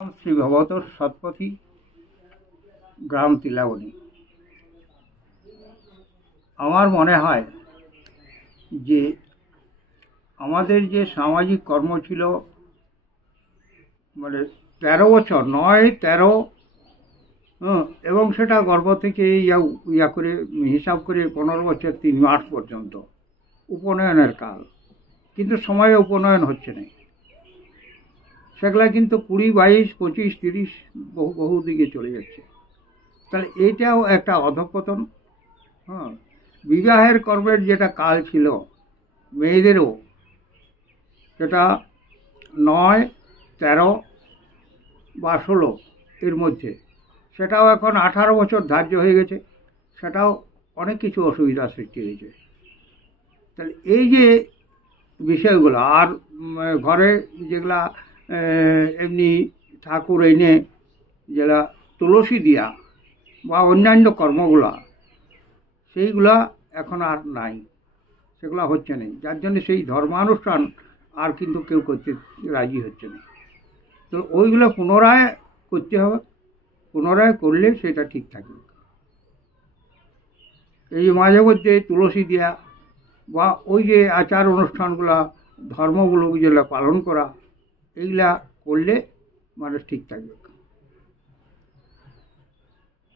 শ্রী ভগবতর সৎপথী, গ্রাম তিলাবনী। আমার মনে হয় যে আমাদের যে সামাজিক কর্ম ছিল, মানে 13 বছর, 9-13, এবং সেটা গর্ভ থেকে ইয়া করে হিসাব করে 15 বছর 3 মাস পর্যন্ত উপনয়নের কাল, কিন্তু সময়ে উপনয়ন হচ্ছে না। সেগুলা কিন্তু 20, 22, 25, 30 বহু দিকে চলে যাচ্ছে। তাহলে এইটাও একটা অধঃপতন। বিবাহের কর্মের যেটা কাল ছিল মেয়েদেরও, সেটা 9, 13 বা 16 এর মধ্যে, সেটাও এখন 18 বছর ধার্য হয়ে গেছে। সেটাও অনেক কিছু অসুবিধার সৃষ্টি হয়েছে। তাহলে এই যে বিষয়গুলো, আর ঘরে যেগুলা এমনি ঠাকুর এনে যেটা তুলসী দিয়া বা অন্যান্য কর্মগুলা, সেইগুলা এখন আর নাই, সেগুলো হচ্ছে না। যার জন্য সেই ধর্মানুষ্ঠান আর কিন্তু কেউ করতে রাজি হচ্ছে না। তো ওইগুলো পুনরায় করতে হবে, পুনরায় করলে সেটা ঠিক থাকবে। এই মাঝে মধ্যে তুলসী দেয়া বা ওই যে আচার অনুষ্ঠানগুলা, ধর্মগুলো যেগুলো পালন করা, এইগুলা করলে মানুষ ঠিক থাকবে।